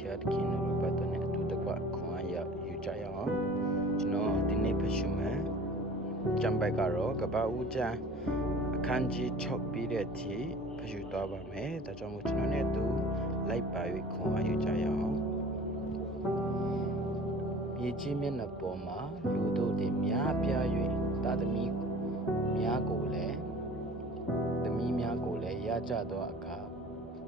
ဖျားတခင်တို့ဘတ်တော်နဲ့အတူတကွခွန်အားရယူကြရအောင်ကျွန်တော်ဒီနေ့ဖရှုမယ်ကြံပိုက်ကတော့ကပဦးကျန်းအခန်းကြီး6ပြီးတဲ့အထိဖရှုသွားပါမယ်ဒါကြောင့်မို့ကျွန်တော်နဲ့အတူလိုက်ပါ၍ခွန်အားယူကြရအောင်မြေကြီးမျက်နှာပေါ်မှာလူတို့တွေများပြား၍တာသမီများကိုလည်းသမီးများကိုလည်းရကြသောအခါ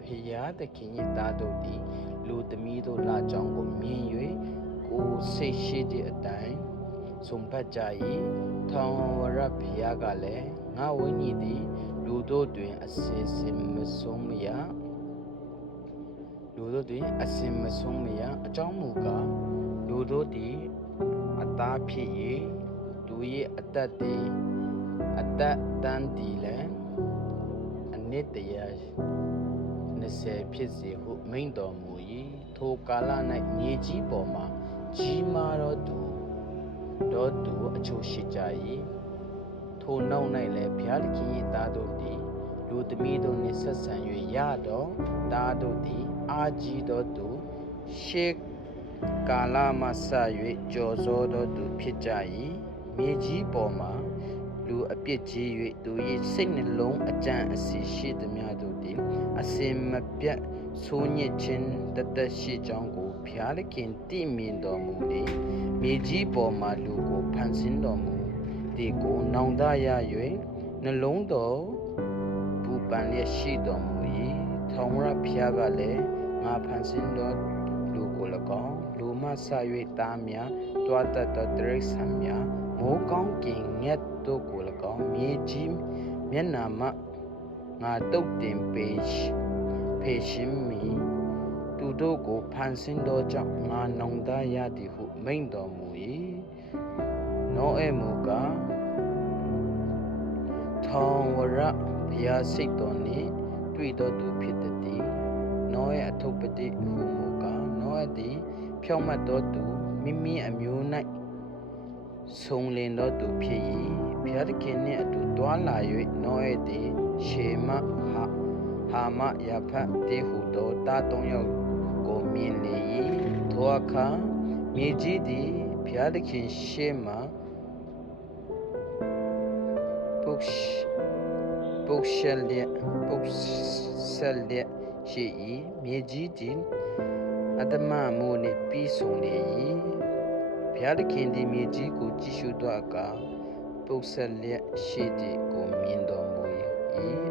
ဖရာသခင်၏သားတို့သည် လူသမီးတို့လာကြောင်းကိုမြင်၍ကိုယ်စိတ်ရှိသည့်အတိုင်းဆုံးဖြတ်ကြ၏ထောင်ဝရဖရာကလည်းငါဝိညာဉ်သည်လူတို့တွင်အစင်စင်မဆုံးမရလူတို့တွင်အစင်မဆုံးမရအကြောင်းမူကားလူတို့သည်အသားဖြစ်၍သူ၏အသက်သည်အသက်တန်းတည်လည်းအနစ်တရား 20ဖြစ်စေဟုမိန့်တော်မူ၏ထိုကာလ၌မြေကြီးပေါ်မှာကြီးမားသောသူတော်သူအချို့ရှိကြ၏ထိုနောက်၌လည်းဘုရားသခင်၏သားတို့သည်လူသမီးတို့နှင့်ဆက်ဆံ၍ရသောသားတို့သည်အာကြီးသောသူရှေးကာလမှစ၍ကြော်စောသောသူဖြစ်ကြ၏မြေကြီးပေါ်မှာလူအပြစ်ကြီး၍သူ၏စိတ်နှလုံးအကြံအစီရှိသည်များတို့သည် အစင်မပြတ်ဆိုးညစ်ခြင်းတသက်ရှိကြောင်းကိုဖျားလခင်တည်မြင်တော်မူလေမြေကြီးပေါ်မှာလူကိုဖန်ဆင်းတော်မူဒီကိုနောင်တရ၍နှလုံးတော်ပူပန်လျက်ရှိတော်မူ၏ထောင်ရဖျားကလည်းငါဖန်ဆင်းတော်လူကို၎င်းလူမဆ၍သားများတွားတတ်သောတိရစ္ဆာန်များမိုးကောင်းကင်ငှက်တို့ကို၎င်းမြေကြီးမျက်နာမှ ငါတုတ်တင်ပေရှဖေရှင်မီသူတို့ကိုဖန်ဆင်းသောကြောင့်ငါနောင်တရသည်ဟုမိန့်တော်မူ၏နောအေမူကားထောင်ဝရဘုရားစိတ်တော်နှင့်တွေ့တော်သူဖြစ်သည်နောရဲ့အထုပ်ပတိဟုမူကားနောအသည် ဖြောင့်မတ်တော်သူမိမိအမျိုး၌ဆုံးလင်တော်သူဖြစ်၏ ဘုရားသခင်နှင့်အတူတွာလာ၍နောရဲ့သည်ရှေမဟာဟာမယဖတ်တေဟုသောတာသုံးယောက်ကိုမြင်လေ၏ထိုအခါမြေကြီးသည်ဘုရားသခင်ရှေမှပုတ်ပုတ်ရှလျက်ပုတ်ဆလျက်ရှိ၏မြေကြီးသည်အတ္တမမှုနှင့်ပြီးဆုံးလေ၏ဘုရားသခင်သည်မြေကြီးကိုကြည့်ရှုသောအခါ ပုတ်ဆက်လျက်ရှိသည်ကိုမြင်တော်မူ၏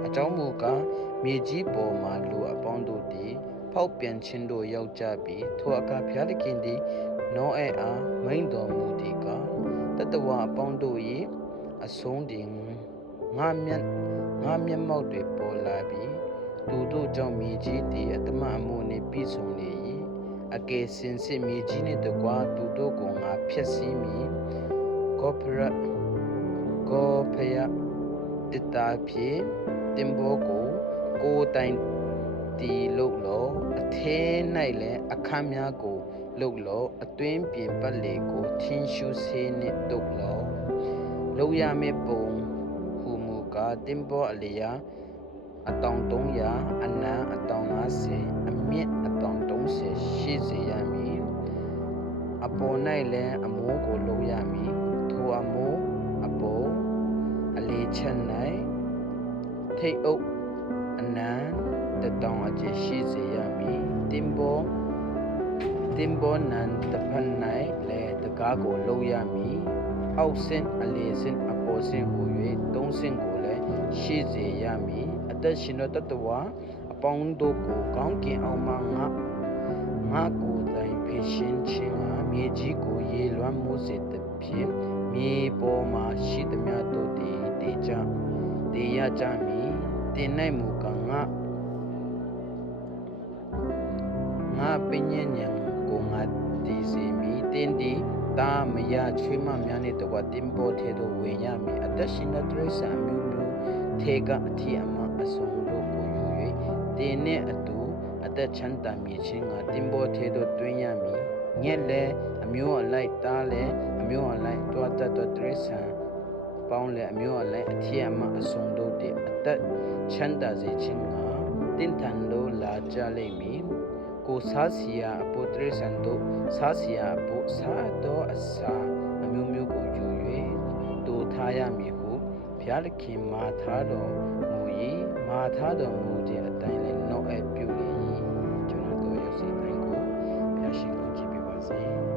အကြောင်းမူကားမြေကြီးပေါ်မှလူအပေါင်းတို့သည်ဖောက်ပြန်ခြင်းတို့ရောက်ကြပြီးထိုအခါဘုရားသခင်သည်နောအဲအားမိန်တော်မူသည်ကတတဝအပေါင်းတို့၏အဆုံးတွင်ငါမျက်ငါမျက်မှောက်တွေပေါ်လာပြီးသူတို့ကြောင့်မြေကြီးသည်အတ္တမအမှုနှင့်ပြည့်စုံလေ၏အကယ်စင်စစ်မြေကြီးနှင့်တကွာသူတို့ကိုငါဖျက်ဆီးမည်ကောပရ ကောဖယတတာဖြင့်တင်ဘောကိုကိုယ်တိုင်တီလုတ်လောအထဲ၌လည်းအခမ်းများကိုလုတ်လောအတွင်းပြင်ပတ်လေကိုထင်းရှုဆေးနှင့်တုတ်လောလောက်ရမယ့်ပုံဟူမူကားတင်ဘောအလျာအတောင်300အနံအတောင်50အမြင့်အတောင်30ရှိစေရမည်အပေါ်၌လည်းအမိုးကိုလုံးရမည်ထိုအမိုး အပေါ်အလေးချက်၌ထိတ်အုပ်အနံတတောင်အကျရှိစေရမည်တင်ဘောတင်ဘောနံတဖန်၌လည်းတကားကိုလုံးရမည်အောက်ဆင်းအလေးဆင်းအပေါ်ဆင်းဟူ၍သုံးဆင်းကိုလည်းရှိစေရမည်အသက်ရှင်သောတတဝအပေါင်းတို့ကိုကောင်းကင်အောင်မှငါငါကိုယ်တိုင်ဖေရှင်းခြင်းဟာ မြေကြီးကိုရေလွှမ်းမိုးစေသဖြင့်မြေပေါ်မှာရှိသမျှတို့သည်တေကြတေရကြမည်တင်၌မူကငါငါပညာဉာဏ်ကိုငါတည်စေမည်တင်ဒီတာမယချွေးမများနှင့်တကွတင်ပေါ်ထဲသို့ဝင်ရမည်အသက်ရှင်သောတရိစ္ဆာန်မျိုးမျိုးထေကအထီအမအစုံတို့ကိုယူ၍တင်နှင့်အတူအသက်ချမ်းသာမည်ခြင်းငါတင်ပေါ်ထဲသို့တွင်းရမည် ညက်လဲအမျိုးအလိုက်သားလဲအမျိုးအလိုက်တွားတတ်သောတရိษံပေါင်းလဲအမျိုးအလိုက်အထည်အမအစုံတို့တည်းအသက်ချမ်းသာစေခြင်းကတင့်ထန်လို့လာကြလိမ့်မည်ကိုစားစီယာအပိုတရိษံတို့စားစီယာအပိုစားတော်အစာအမျိုးမျိုးကိုယူ၍တို့ထားရမည်ဟုဘုရားသခင်မှာထားတော်မူ၏မှာထားတော်မူတဲ့အတိုင်းလဲနှုတ်အပ်ပြုလေ၏ကျွန်တော်တို့ရောက်စီတိုင်း say